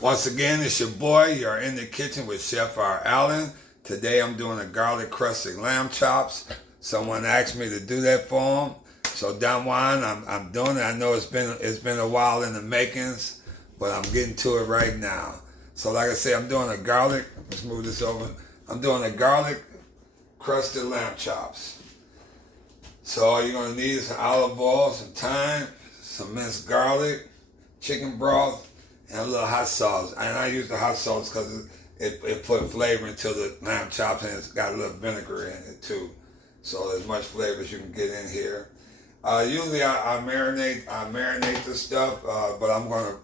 Once again, it's your boy. You're in the kitchen with Chef R. Allen. Today I'm doing a garlic crusted lamb chops. Someone asked me to do that for them. So down one, I'm doing it. I know it's been a while in the makings, but I'm getting to it right now. So like I say, I'm doing a garlic, let's move this over. I'm doing a garlic crusted lamb chops. So all you're gonna need is some olive oil, some thyme, some minced garlic, chicken broth, and a little hot sauce. And I use the hot sauce because it put flavor into the lamb chops, and it's got a little vinegar in it too. So as much flavor as you can get in here. Usually I marinate this stuff, but I'm gonna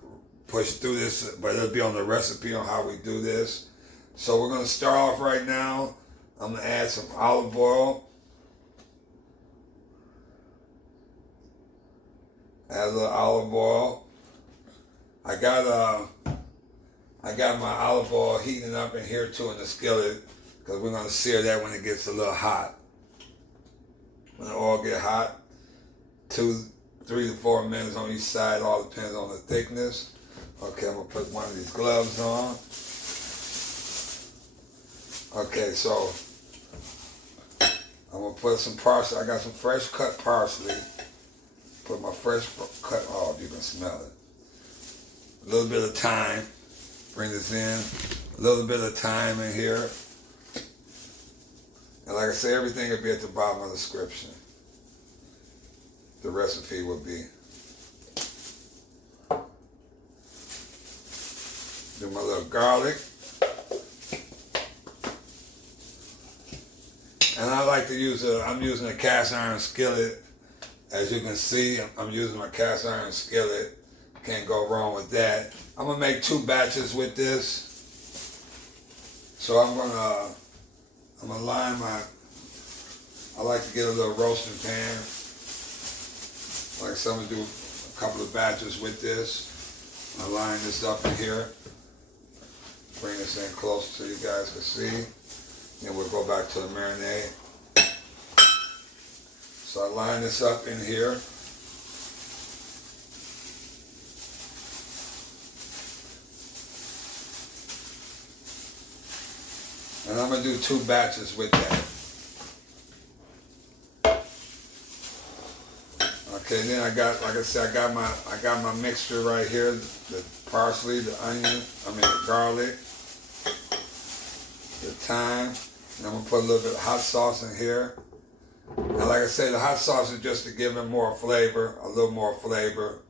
push through this, but it'll be on the recipe on how we do this. So we're gonna start off right now. I'm gonna add some olive oil. Add a little olive oil. I got my olive oil heating up in here too in the skillet, because we're gonna sear that when it gets a little hot. When the oil get hot, 3 to 4 minutes on each side, all depends on the thickness. Okay, I'm gonna put one of these gloves on. Okay, so I'm gonna put some parsley. I got some fresh cut parsley. Put my fresh cut, oh, you can smell it. A little bit of thyme, bring this in. A little bit of thyme in here. And like I say, everything will be at the bottom of the description. The recipe will be. Do my little garlic. And I like to use I'm using a cast iron skillet. As you can see, I'm using my cast iron skillet. Can't go wrong with that. I'm gonna make 2 batches with this. So I'm gonna line I like to get a little roasting pan. Like I said, I'm gonna do a couple of batches with this. I line this up in here. Bring this in close so you guys can see. Then we'll go back to the marinade. So I line this up in here. And I'm gonna do 2 batches with that. Okay, then I got, like I said, I got my mixture right here, the parsley, the onion, the garlic, the thyme, and I'm gonna put a little bit of hot sauce in here. And like I said, the hot sauce is just to give it more flavor, a little more flavor.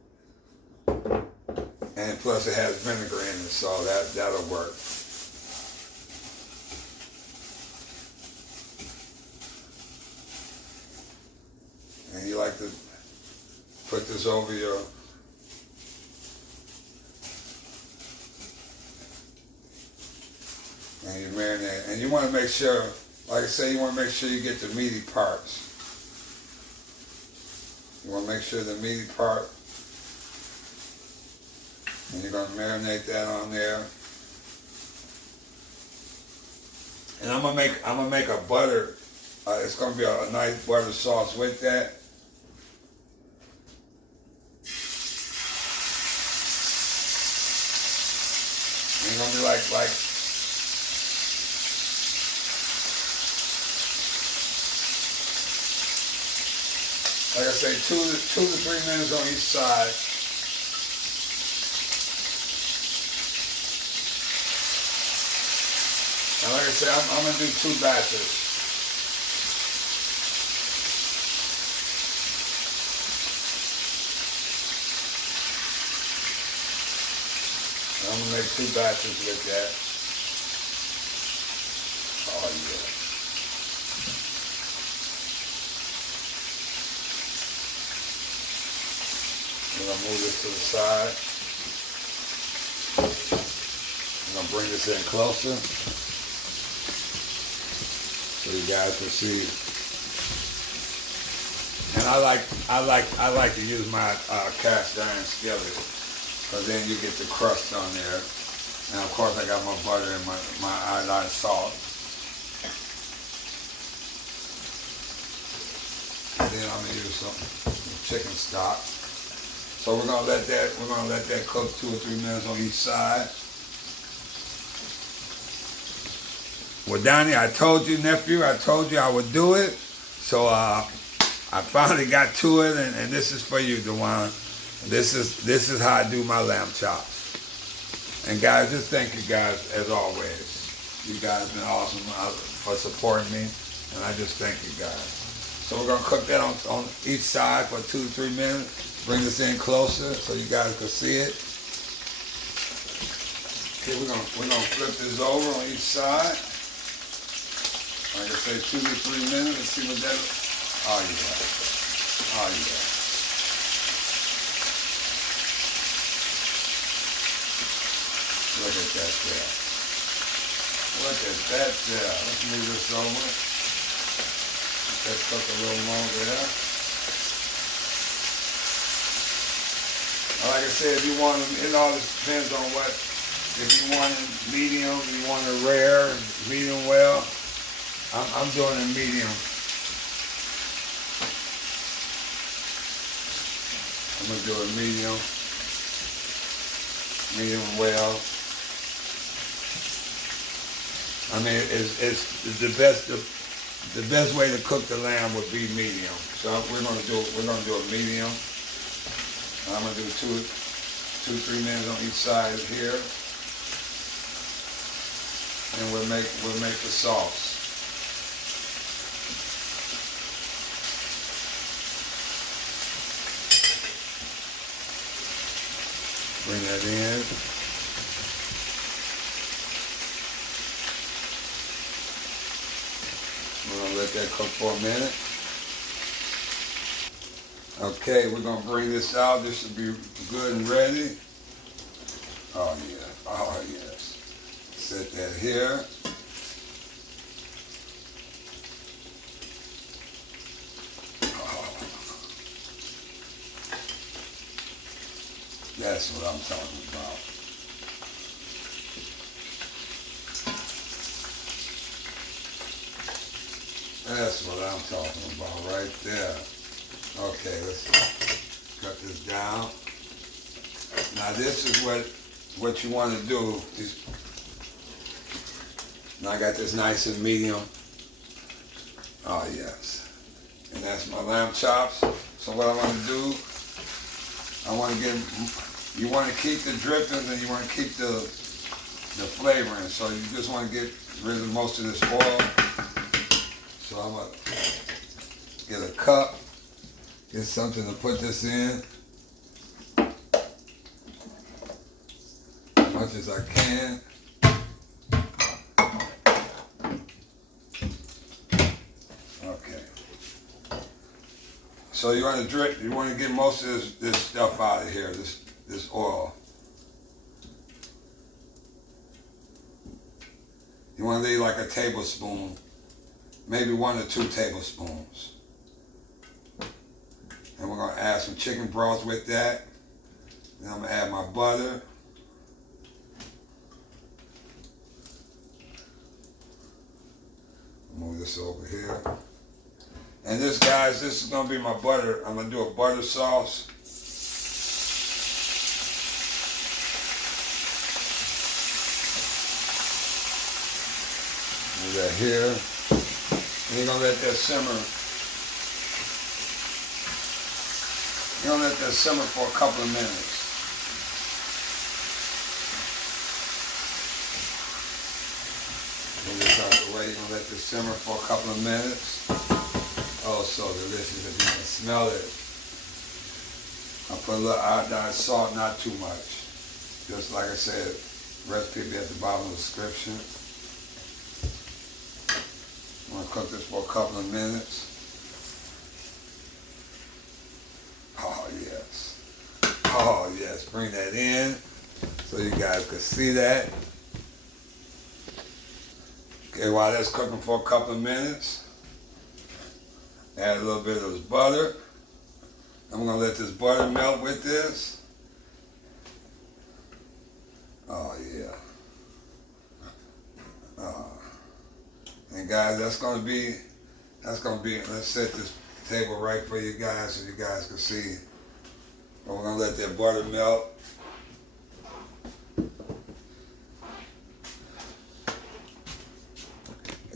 And plus it has vinegar in it, so that'll work. And you like to put this over your and you marinate. And you want to make sure, like I say, you want to make sure you get the meaty parts. You want to make sure the meaty part, and you're going to marinate that on there. And I'm gonna make a butter. It's going to be a nice butter sauce with that. And it's going to be like I say, 2 to 3 minutes on each side. And like I say, I'm going to do 2 batches. And I'm going to make 2 batches with that. Oh, yeah. I'm going to move this to the side. I'm going to bring this in closer so you guys can see. And I like to use my cast iron skillet, because then you get the crust on there. And of course I got my butter and my iodine salt. And then I'm going to use some chicken stock. So we're gonna let that cook 2 or 3 minutes on each side. Well, Donnie, I told you, nephew, I told you I would do it. So I finally got to it, and this is for you, Dewan. This is how I do my lamb chops. And guys, just thank you guys as always. You guys have been awesome for supporting me, and I just thank you guys. So we're gonna cook that on each side for 2 to 3 minutes. Bring this in closer so you guys can see it. Okay, we're gonna flip this over on each side. Like I say, 2 to 3 minutes. Let's see what that. Oh yeah. Oh yeah. Look at that there. Look at that there. Let's move this over. Let's cook a little longer there. Like I said, if you want them, it all depends on what. If you want it medium, you want it rare, medium well. I'm doing it medium. I'm gonna do it medium well. I mean, it's the best. The best way to cook the lamb would be medium. So we're gonna do it medium. I'm gonna do 2 to 3 minutes on each side here, and we'll make the sauce. Bring that in. We're gonna let that cook for a minute. Okay, we're gonna bring this out. This should be good and ready. Oh yeah, oh yes. Set that here. Oh. That's what I'm talking about. That's what I'm talking about right there. Okay, let's cut this down. Now this is what you want to do. Now I got this nice and medium. Oh yes. And that's my lamb chops. So what I want to do, you want to keep the drippings and you want to keep the flavoring. So you just want to get rid of most of this oil. So I'm going to get a cup, get something to put this in, as much as I can. Okay. So you want to drip, you want to get most of this stuff out of here, this oil. You want to leave like a tablespoon. Maybe 1 or 2 tablespoons. And we're gonna add some chicken broth with that. Then I'm gonna add my butter. Move this over here. And this, guys, this is gonna be my butter. I'm gonna do a butter sauce. Move that here. And you're gonna let that simmer. You're gonna let that simmer for a couple of minutes. Move this out of the way. You're gonna let this simmer for a couple of minutes. Oh, so delicious if you can smell it. I put a little iodine salt, not too much. Just like I said, recipe at the bottom of the description. I'm gonna cook this for a couple of minutes. Oh yes. Oh yes, bring that in so you guys can see that. Okay, while that's cooking for a couple of minutes, add a little bit of this butter. I'm gonna let this butter melt with this. Oh yeah. And guys, that's gonna be, let's set this table right for you guys so you guys can see. But we're gonna let that butter melt.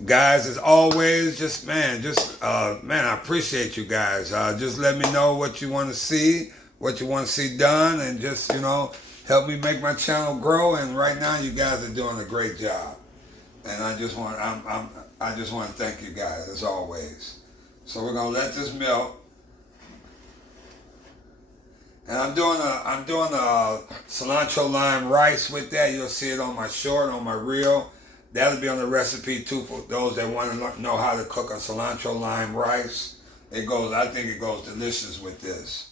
Guys, as always, man, I appreciate you guys. Just let me know what you want to see, done, and just, help me make my channel grow. And right now, you guys are doing a great job. And I just want to thank you guys as always. So we're gonna let this melt. And I'm doing a cilantro lime rice with that. You'll see it on my short, on my reel. That'll be on the recipe too for those that want to know how to cook a cilantro lime rice. I think it goes delicious with this.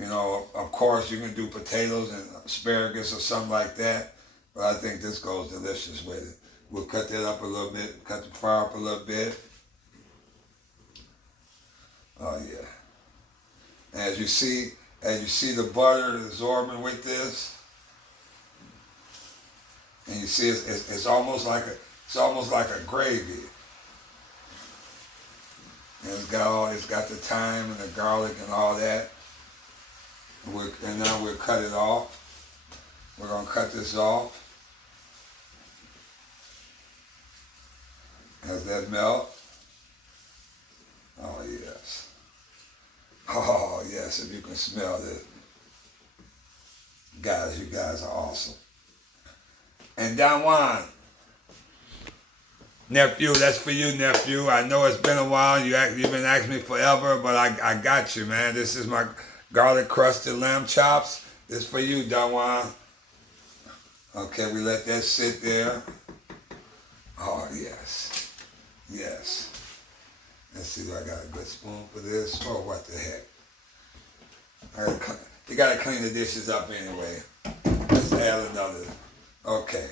Of course you can do potatoes and asparagus or something like that, but I think this goes delicious with it. We'll cut that up a little bit, cut the fire up a little bit. Oh yeah. And as you see the butter absorbing with this, and you see it's almost like a gravy. And it's got the thyme and the garlic and all that. And now we'll cut it off. We're gonna cut this off as that melt. Oh yes. Oh yes, if you can smell it. Guys, you guys are awesome. And Don Juan, nephew, that's for you, nephew. I know it's been a while. You've been asking me forever, but I got you, man. This is my garlic crusted lamb chops. This is for you, Don Juan. Okay, we let that sit there. Oh, yes. Yes. Let's see, do I got a good spoon for this? Oh, what the heck. You got to clean the dishes up anyway. Let's add another. Okay.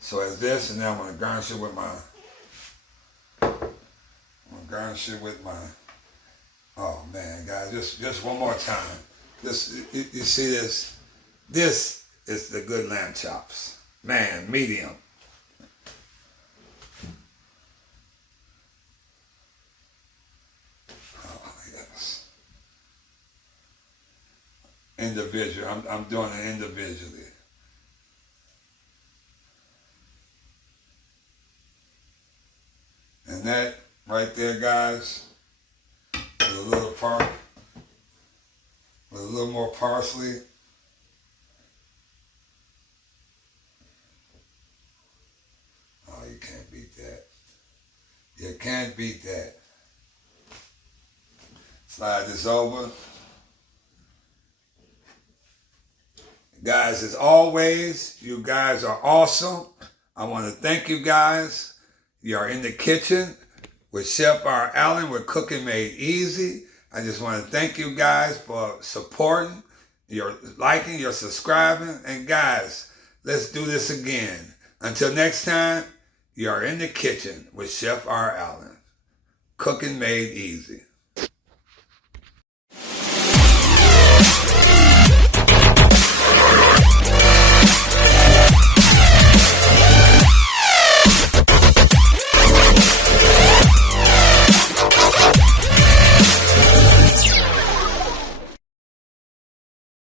So as this, and now I'm going to garnish it with my, oh man, guys, just one more time. You see this? This is the good lamb chops. Man, medium. Oh, yes. Individual. I'm doing it individually. And that right there, guys, with a little more parsley. Oh, you can't beat that. You can't beat that. Slide this over. Guys, as always, you guys are awesome. I want to thank you guys. You are in the kitchen with Chef R. Allen with Cooking Made Easy. I just want to thank you guys for supporting, your liking, your subscribing. And guys, let's do this again. Until next time, you are in the kitchen with Chef R. Allen. Cooking Made Easy.